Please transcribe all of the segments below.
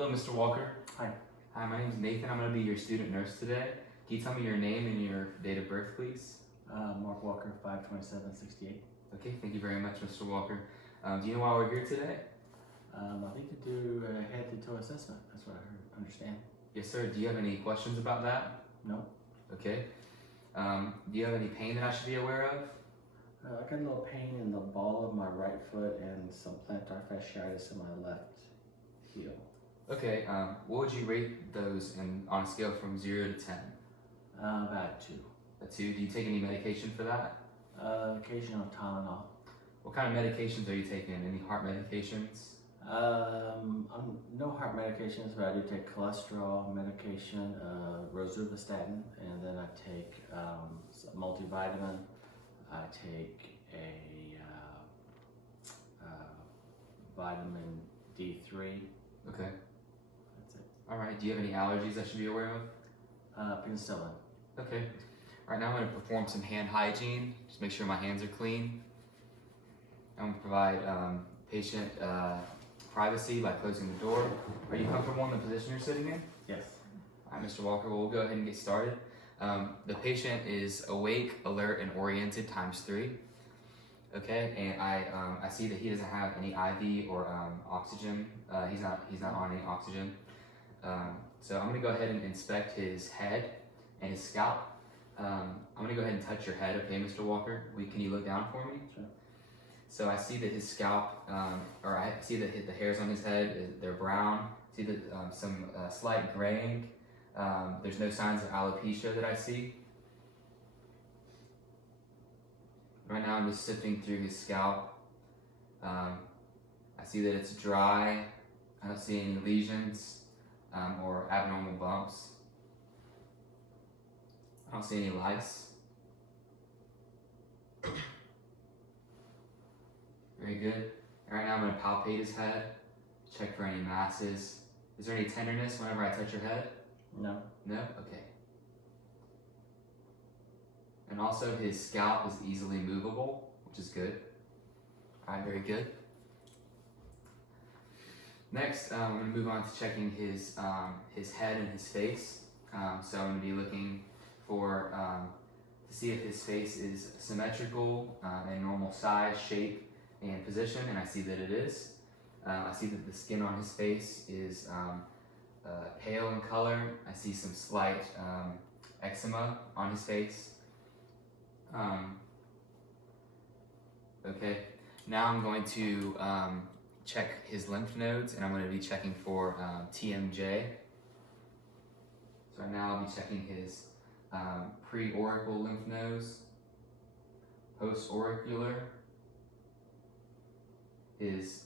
Hello, Mr. Walker. Hi. Hi, my name is Nathan. I'm going to be your student nurse today. Can you tell me your name and your date of birth, please? Mark Walker, 5/27/68. Okay, thank you very much, Mr. Walker. Do you know why we're here today? I think to do a head-to-toe assessment. That's what I understand. Yes, sir. Do you have any questions about that? No? Okay. Do you have any pain that I should be aware of? I got a little pain in the ball of my right foot and some plantar fasciitis in my left heel. Okay, what would you rate those on a scale from 0 to 10? About 2. A 2. Do you take any medication for that? Occasional Tylenol. What kind of medications are you taking? Any heart medications? No heart medications, but I do take cholesterol medication, rosuvastatin, and then I take some multivitamin. I take a vitamin D3. Okay. That's it. All right. Do you have any allergies I should be aware of? Penicillin. Okay. All right, now I'm going to perform some hand hygiene. Just make sure my hands are clean. I'm going to provide patient privacy by closing the door. Are you comfortable in the position you're sitting in? Yes. All right, Mr. Walker, we'll go ahead and get started. The patient is awake, alert, and oriented ×3. Okay, and I see that he doesn't have any IV or oxygen. He's not on any oxygen. So I'm going to go ahead and inspect his head and his scalp. I'm going to go ahead and touch your head, okay, Mr. Walker? Can you look down for me? Sure. So I see that his scalp, or I see that the hairs on his head, they're brown. See that some slight graying. There's no signs of alopecia that I see. Right now I'm just sifting through his scalp. I see that it's dry. I don't see any lesions or abnormal bumps. I don't see any lice. Very good. And right now I'm going to palpate his head, check for any masses. Is there any tenderness whenever I touch your head? No. No? Okay. And also his scalp is easily movable, which is good. Alright, very good. Next, I'm going to move on to checking his head and his face. So I'm going to be looking for to see if his face is symmetrical and normal size, shape, and position, and I see that it is. I see that the skin on his face is pale in color. I see some slight eczema on his face. Okay, now I'm going to check his lymph nodes, and I'm going to be checking for TMJ. So right now I'll be checking his pre-auricle lymph nodes, post-auricular, his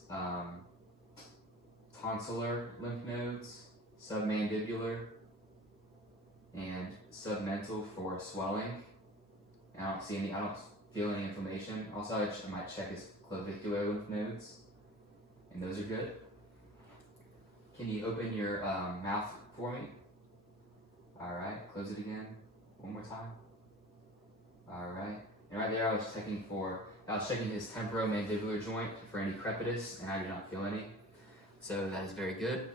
tonsillar lymph nodes, submandibular, and submental for swelling. And I don't feel any inflammation. Also, I might check his clavicular lymph nodes, and those are good. Can you open your mouth for me? All right, close it again. One more time. All right, and right there I was checking his temporomandibular joint for any crepitus, and I do not feel any. So that is very good.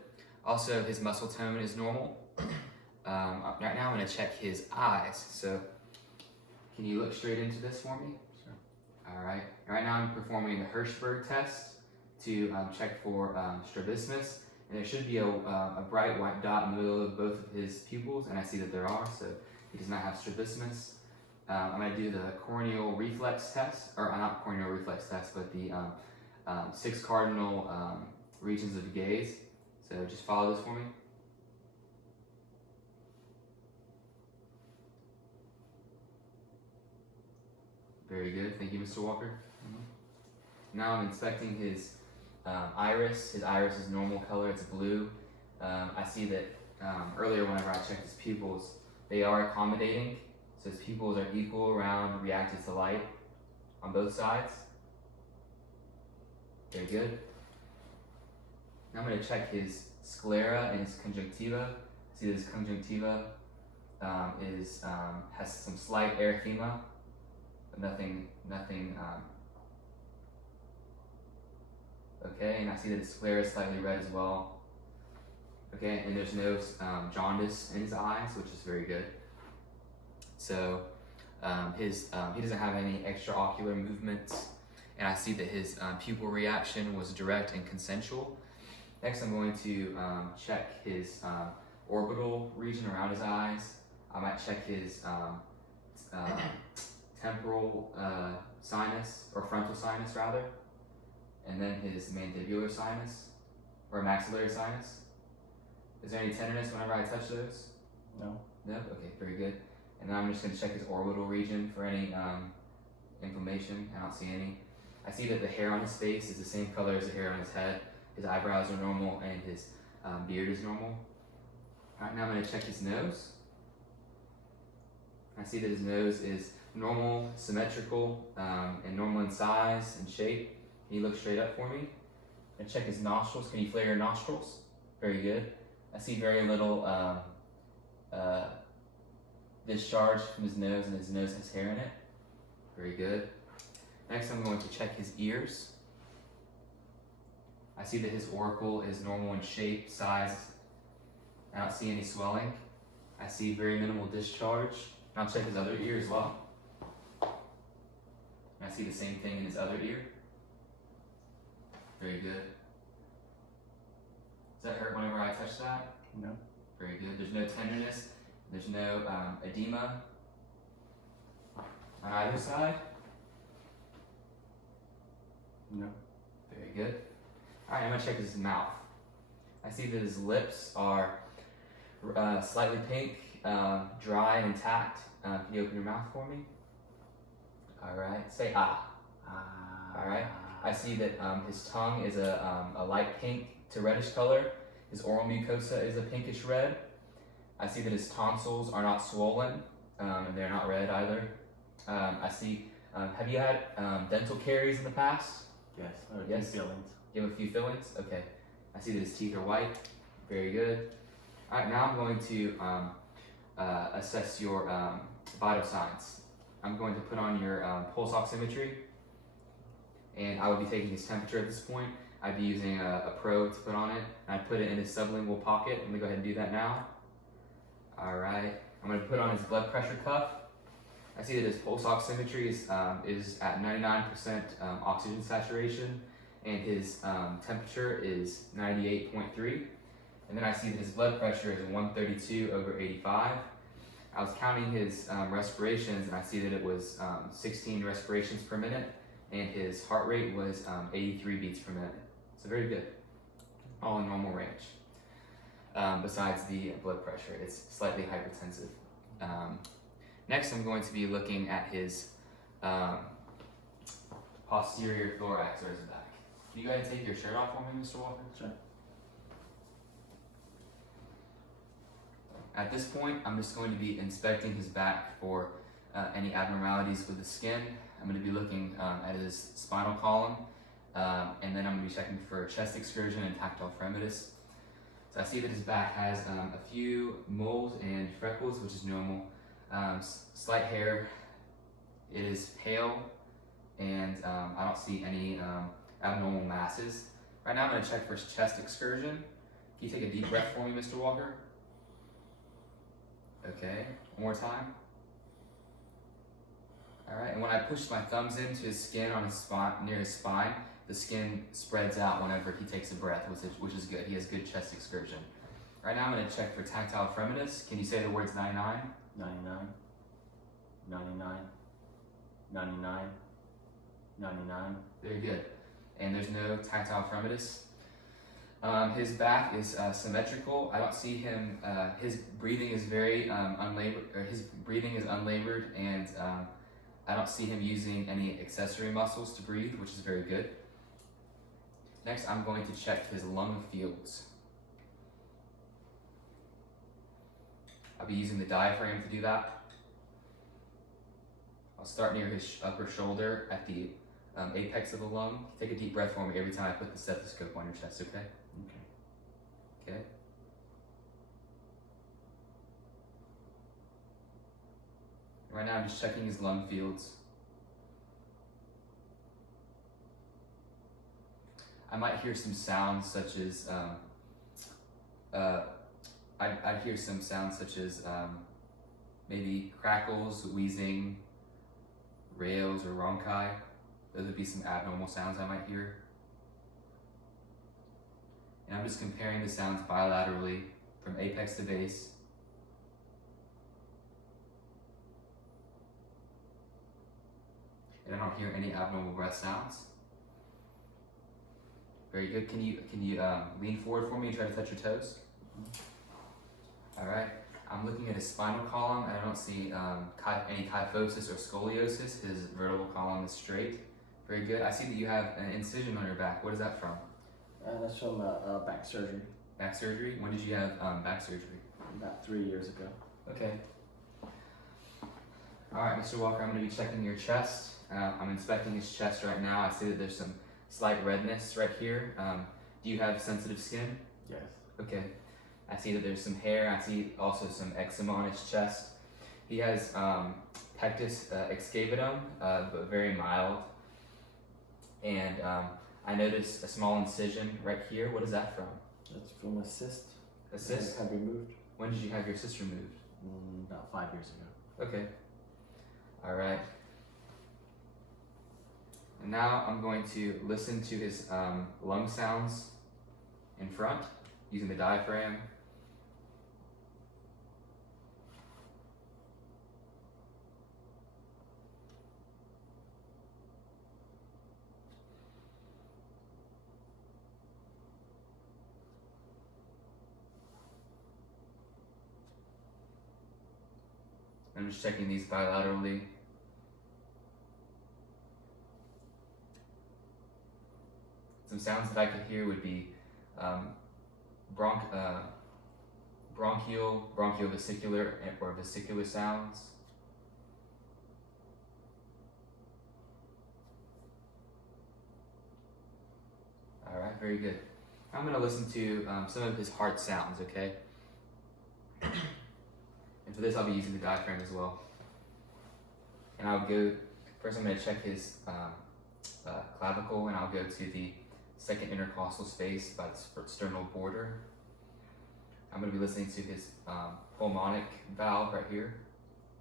Also, his muscle tone is normal. Right now I'm going to check his eyes. So can you look straight into this for me? Sure. All right. Right now I'm performing the Hirschberg test to check for strabismus. And there should be a bright white dot in the middle of both of his pupils, and I see that there are, so he does not have strabismus. I'm going to do the corneal reflex test, or not corneal reflex test, but the 6 cardinal regions of gaze. So just follow this for me. Very good. Thank you, Mr. Walker. Now I'm inspecting his iris. His iris is normal color. It's blue. I see that earlier whenever I checked his pupils, they are accommodating. So his pupils are equal, round, reactive to light on both sides. Very good. Now I'm going to check his sclera and his conjunctiva. See that his conjunctiva has some slight erythema, but nothing. Okay, and I see that his sclera is slightly red as well. Okay, and there's no jaundice in his eyes, which is very good. So he doesn't have any extraocular movements, and I see that his pupil reaction was direct and consensual. Next, I'm going to check his orbital region around his eyes. I might check his temporal sinus, or frontal sinus rather, and then his mandibular sinus, or maxillary sinus. Is there any tenderness whenever I touch those? No. No? Okay, very good. And then I'm just going to check his orbital region for any inflammation. I don't see any. I see that the hair on his face is the same color as the hair on his head. His eyebrows are normal and his beard is normal. Alright, now I'm going to check his nose. I see that his nose is normal, symmetrical, and normal in size and shape. Can you look straight up for me? And check his nostrils. Can you flare your nostrils? Very good. I see very little discharge from his nose, and his nose has hair in it. Very good. Next, I'm going to check his ears. I see that his auricle is normal in shape, size. I don't see any swelling. I see very minimal discharge. I'll check his other ear as well. And I see the same thing in his other ear. Very good. Does that hurt whenever I touch that? No. Very good. There's no tenderness. There's no edema on either side. No. Very good. Alright, I'm going to check his mouth. I see that his lips are slightly pink, dry and intact. Can you open your mouth for me? Alright, say ah. Alright. I see that his tongue is a light pink to reddish color. His oral mucosa is a pinkish red. I see that his tonsils are not swollen, and they're not red either. I see, have you had dental caries in the past? Yes. Yes. Feelings. You have a few fillings? Okay. I see that his teeth are white. Very good. Alright, now I'm going to assess your vital signs. I'm going to put on your pulse oximetry, and I will be taking his temperature at this point. I'd be using a probe to put on it, and I'd put it in his sublingual pocket. I'm going to go ahead and do that now. Alright, I'm going to put on his blood pressure cuff. I see that his pulse oximetry is at 99% oxygen saturation, and his temperature is 98.3. And then I see that his blood pressure is 132/85. I was counting his respirations, and I see that it was 16 respirations per minute, and his heart rate was 83 beats per minute. So very good, all in normal range. Besides the blood pressure, it's slightly hypertensive. Next, I'm going to be looking at his posterior thorax, or his back. Can you go ahead and take your shirt off for me, Mr. Walker? Sure. At this point, I'm just going to be inspecting his back for any abnormalities with the skin. I'm going to be looking at his spinal column, and then I'm going to be checking for chest excursion and tactile fremitus. So I see that his back has a few moles and freckles, which is normal. Slight hair. It is pale, and I don't see any abnormal masses. Right now I'm going to check for chest excursion. Can you take a deep breath for me, Mr. Walker? Okay, one more time. Alright, and when I push my thumbs into his skin on his spine, near his spine, the skin spreads out whenever he takes a breath, which is good. He has good chest excursion. Right now I'm going to check for tactile fremitus. Can you say the words 99? 99. 99. 99. 99. Very good. And there's no tactile fremitus. His back is symmetrical. I don't see him. His breathing is very unlabored, or his breathing is unlabored, and I don't see him using any accessory muscles to breathe, which is very good. Next, I'm going to check his lung fields. I'll be using the diaphragm to do that. I'll start near his upper shoulder at the apex of the lung. Take a deep breath for me every time I put the stethoscope on your chest, okay? Okay. Okay. Right now I'm just checking his lung fields. I might hear some sounds such as I'd hear some sounds such as maybe crackles, wheezing, rails, or ronchi. Those would be some abnormal sounds I might hear. And I'm just comparing the sounds bilaterally from apex to base. And I don't hear any abnormal breath sounds. Very good. Can you lean forward for me and try to touch your toes? All right. I'm looking at his spinal column, and I don't see any kyphosis or scoliosis. His vertebral column is straight. Very good. I see that you have an incision on your back. What is that from? That's from back surgery Back surgery? When did you have back surgery? about 3 years ago. Okay. All right, Mr. Walker, I'm going to be checking your chest. I'm inspecting his chest right now. I see that there's some slight redness right here. Do you have sensitive skin? Yes. Okay. I see that there's some hair. I see also some eczema on his chest. He has pectus excavatum, but very mild. And I noticed a small incision right here. What is that from? That's from a cyst. A cyst? Had removed When did you have your cyst removed? about 5 years ago. Okay. All right. And now I'm going to listen to his lung sounds in front using the diaphragm. I'm just checking these bilaterally. Some sounds that I could hear would be bronchiovesicular or vesicular sounds. All right, very good. I'm going to listen to some of his heart sounds, okay? And for this, I'll be using the diaphragm as well. And I'll go, first I'm going to check his clavicle, and I'll go to the second intercostal space by the sternal border. I'm going to be listening to his pulmonic valve right here.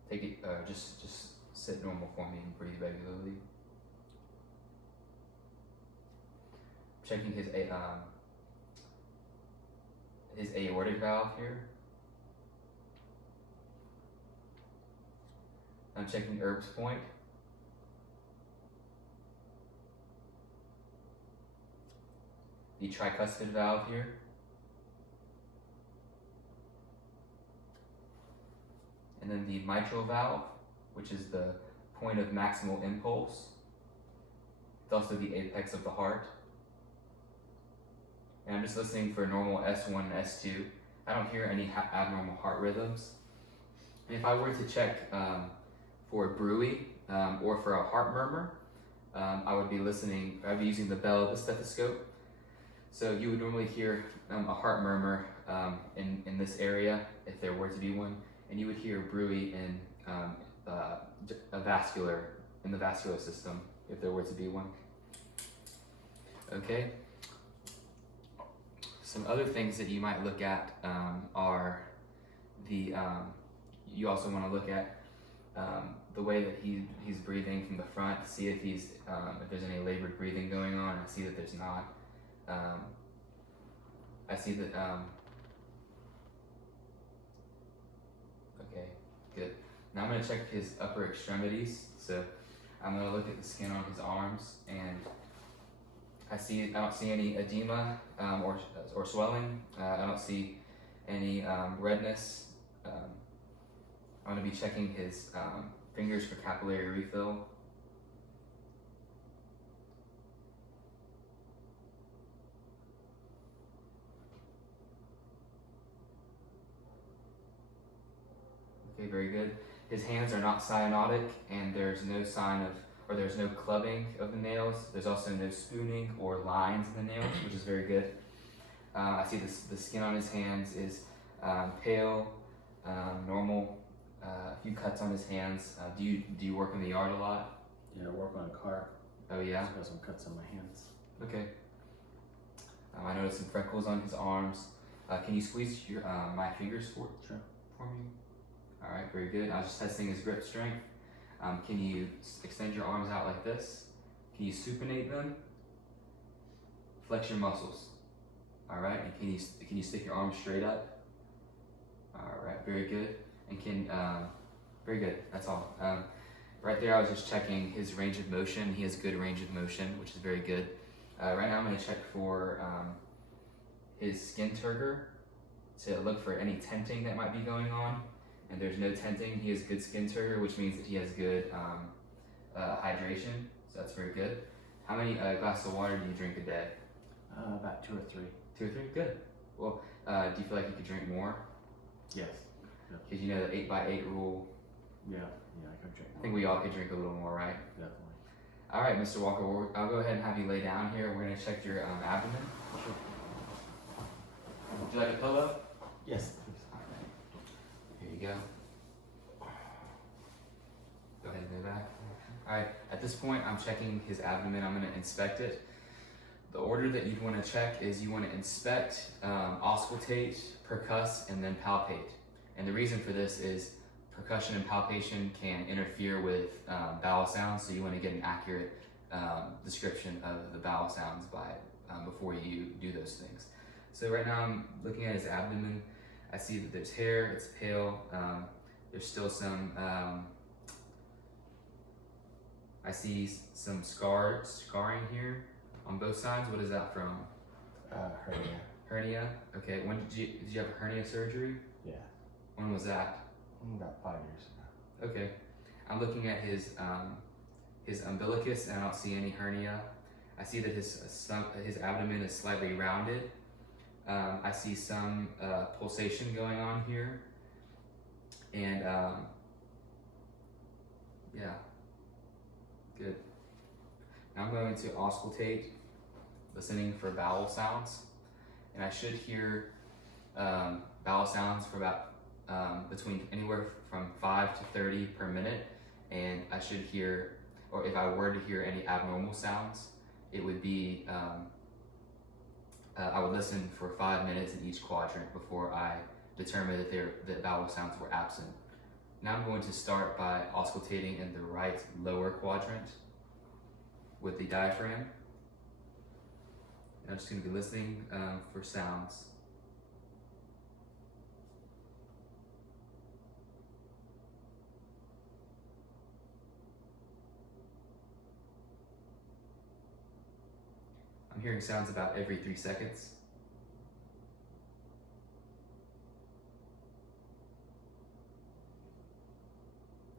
Take it, just sit normal for me and breathe regularly. Checking his aortic valve here. I'm checking Erb's point. The tricuspid valve here. And then the mitral valve, which is the point of maximal impulse. It's also the apex of the heart. And I'm just listening for normal S1 and S2. I don't hear any abnormal heart rhythms. And if I were to check for bruit or for a heart murmur, I would be using the bell of the stethoscope. So you would normally hear a heart murmur in this area, if there were to be one, and you would hear bruit in the vascular system, if there were to be one. Okay. Some other things that you might look at are you also want to look at the way that he's breathing from the front to see if if there's any labored breathing going on. I see that there's not. I see that, okay, good. Now I'm going to check his upper extremities. So I'm going to look at the skin on his arms, and I don't see any edema or swelling. I don't see any redness. I'm going to be checking his fingers for capillary refill. Okay, very good. His hands are not cyanotic, and there's no there's no clubbing of the nails. There's also no spooning or lines in the nails, which is very good. I see the skin on his hands is pale, normal. A few cuts on his hands. Do you work in the yard a lot? Yeah, I work on a car. Oh yeah? Just got some cuts on my hands. Okay. I noticed some freckles on his arms. Can you squeeze your my fingers Sure. for me? All right, very good. I was just testing his grip strength. Can you extend your arms out like this? Can you supinate them? Flex your muscles. All right, and can you stick your arms straight up? All right, very good. And very good. That's all. Right there, I was just checking his range of motion. He has good range of motion, which is very good. Right now, I'm going to check for his skin turgor to look for any tenting that might be going on. And there's no tenting. He has good skin turgor, which means that he has good hydration. So that's very good. How many glasses of water do you drink a day? About 2 or 3. 2 or 3? Good. Well, do you feel like you could drink more? Yes. Because you know the 8x8 rule. Yeah, I could drink I think we all could drink a little more, right? Definitely. All right, Mr. Walker, I'll go ahead and have you lay down here. We're going to check your abdomen. Sure. Would you like a pillow? Yes, please. All right. Here you go. Go ahead and go back. All right, at this point, I'm checking his abdomen. I'm going to inspect it. The order that you'd want to check is you want to inspect, auscultate, percuss, and then palpate. And the reason for this is percussion and palpation can interfere with bowel sounds, so you want to get an accurate description of the bowel sounds before you do those things. So right now I'm looking at his abdomen. I see that there's hair, it's pale. There's still some, I see some scarring here on both sides. What is that from? Hernia. Hernia? Okay, when did you have hernia surgery? Yeah. When was that? About 5 years ago. Okay, I'm looking at his umbilicus and I don't see any hernia. I see that his abdomen is slightly rounded. I see some pulsation going on here, and yeah, good. Now I'm going to auscultate, listening for bowel sounds, and I should hear bowel sounds for about between anywhere from 5 to 30 per minute, and I should hear, or if I were to hear any abnormal sounds, it would be, I would listen for 5 minutes in each quadrant before I determined that bowel sounds were absent. Now I'm going to start by auscultating in the right lower quadrant with the diaphragm. And I'm just going to be listening for sounds. I'm hearing sounds about every 3 seconds.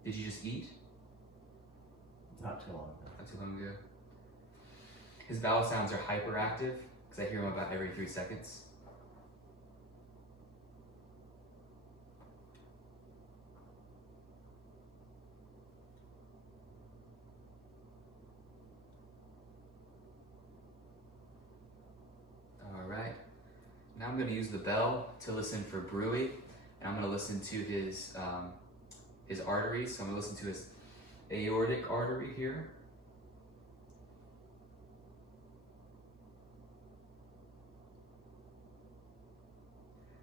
Did you just eat? Not too long ago. Not too long ago. His bowel sounds are hyperactive because I hear them about every 3 seconds. All right. Now I'm going to use the bell to listen for bruit, and I'm going to listen to his arteries. So I'm going to listen to his aortic artery here.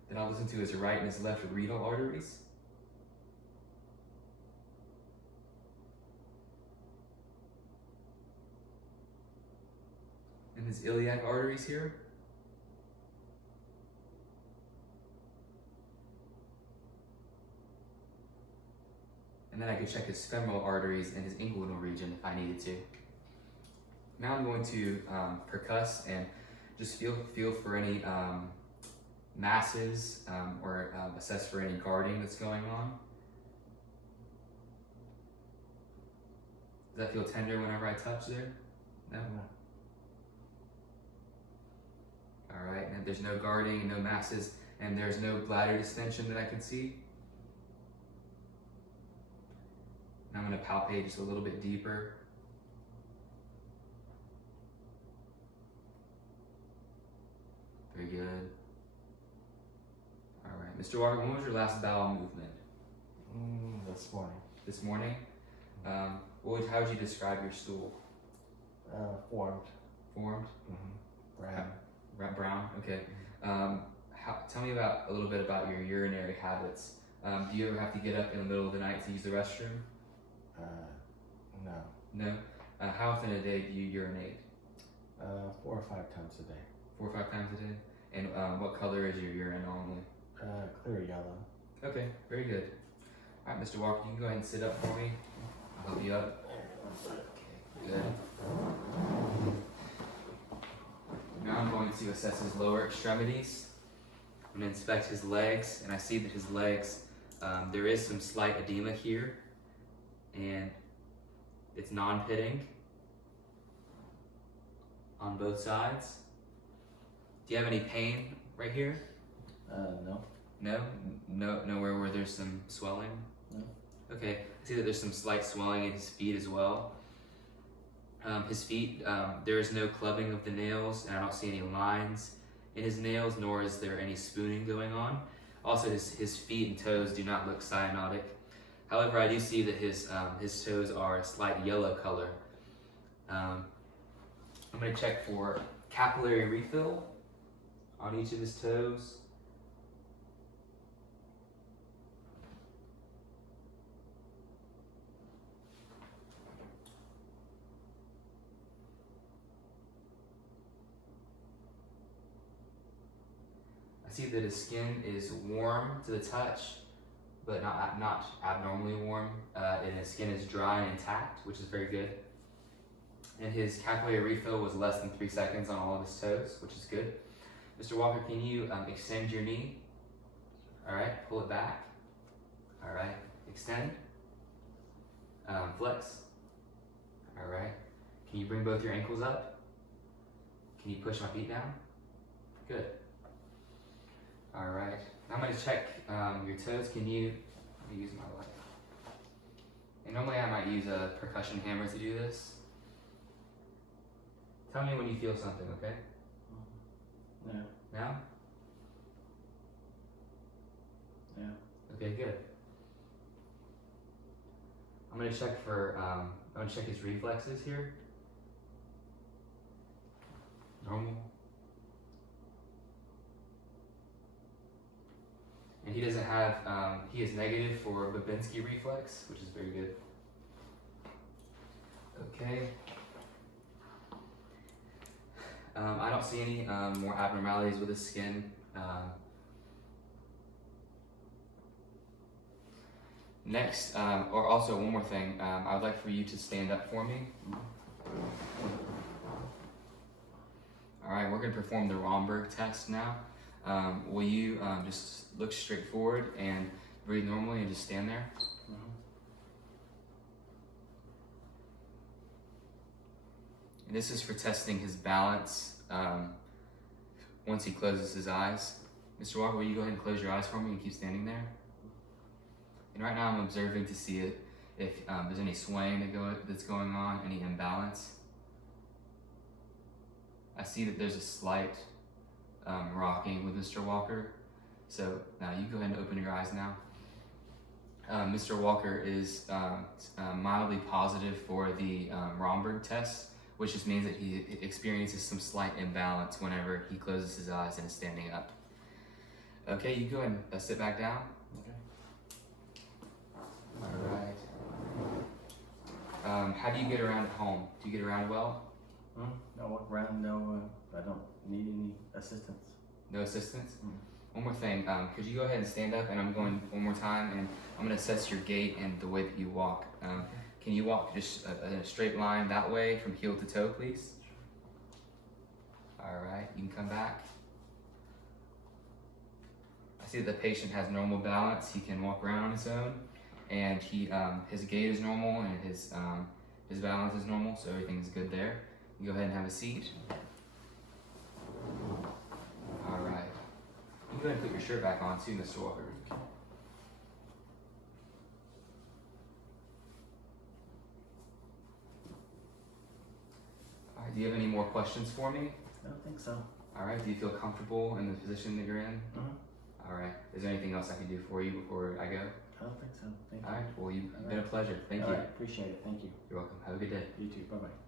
Then I'll listen to his right and his left renal arteries. And his iliac arteries here. And then I could check his femoral arteries and his inguinal region if I needed to. Now I'm going to percuss and just feel for any masses or assess for any guarding that's going on. Does that feel tender whenever I touch there? No? All right, and there's no guarding, no masses, and there's no bladder distension that I can see. I'm going to palpate just a little bit deeper. Very good. All right, Mr. Walker, when was your last bowel movement? This morning. This morning? How would you describe your stool? Formed. Formed? Mm-hmm. Brown. Brown, okay. tell me about a little bit about your urinary habits. Do you ever have to get up in the middle of the night to use the restroom? No. No. How often a day do you urinate? 4 or 5 times a day. 4 or 5 times a day. And what color is your urine normally? Clear yellow. Okay, very good. All right, Mr. Walker, you can go ahead and sit up for me. I'll help you up. Okay, good. Now I'm going to assess his lower extremities. I'm going to inspect his legs, and I see that his legs, there is some slight edema here, and it's non-pitting on both sides. Do you have any pain right here? No. No? Nowhere where there's some swelling? No. Okay, I see that there's some slight swelling in his feet as well. His feet, there is no clubbing of the nails, and I don't see any lines in his nails, nor is there any spooning going on. Also, his feet and toes do not look cyanotic. However, I do see that his toes are a slight yellow color. I'm going to check for capillary refill on each of his toes. I see that his skin is warm to the touch, but not abnormally warm, and his skin is dry and intact, which is very good. And his capillary refill was less than 3 seconds on all of his toes, which is good. Mr. Walker, can you extend your knee? All right, pull it back. All right, extend. Flex. All right. Can you bring both your ankles up? Can you push my feet down? Good. All right. Now I'm going to check your toes. Let me use my light. And normally I might use a percussion hammer to do this. Tell me when you feel something, okay? No. Now? Yeah. Okay, good. I'm gonna check his reflexes here. Normal. And he doesn't have, he is negative for Babinski reflex, which is very good. Okay. I don't see any more abnormalities with his skin. Next, or also one more thing, I would like for you to stand up for me. All right, we're going to perform the Romberg test now. Will you just look straight forward and breathe normally and just stand there? And this is for testing his balance once he closes his eyes. Mr. Walker, will you go ahead and close your eyes for me and keep standing there? And right now I'm observing to see if there's any swaying that's going on, any imbalance. I see that there's a slight rocking with Mr. Walker. So now you go ahead and open your eyes now. Mr. Walker is mildly positive for the Romberg test, which just means that he experiences some slight imbalance whenever he closes his eyes and is standing up. Okay, you go ahead and sit back down. Okay. All right. How do you get around at home? Do you get around well? I walk around, no, I don't need any assistance. No assistance? One more thing, could you go ahead and stand up, and I'm going one more time, and I'm going to assess your gait and the way that you walk. Can you walk just in a straight line that way from heel to toe, please? All right, you can come back. I see that the patient has normal balance. He can walk around on his own, and his gait is normal, and his balance is normal, so everything's good there. You go ahead and have a seat. All right. You go ahead and put your shirt back on too, Mr. Walker. All right, do you have any more questions for me? I don't think so. All right, do you feel comfortable in the position that you're in? All right, is there anything else I can do for you before I go? I don't think so. Thank you. All right, well, you've been a pleasure. Thank you. All right, appreciate it. Thank you. You're welcome. Have a good day. You too. Bye-bye.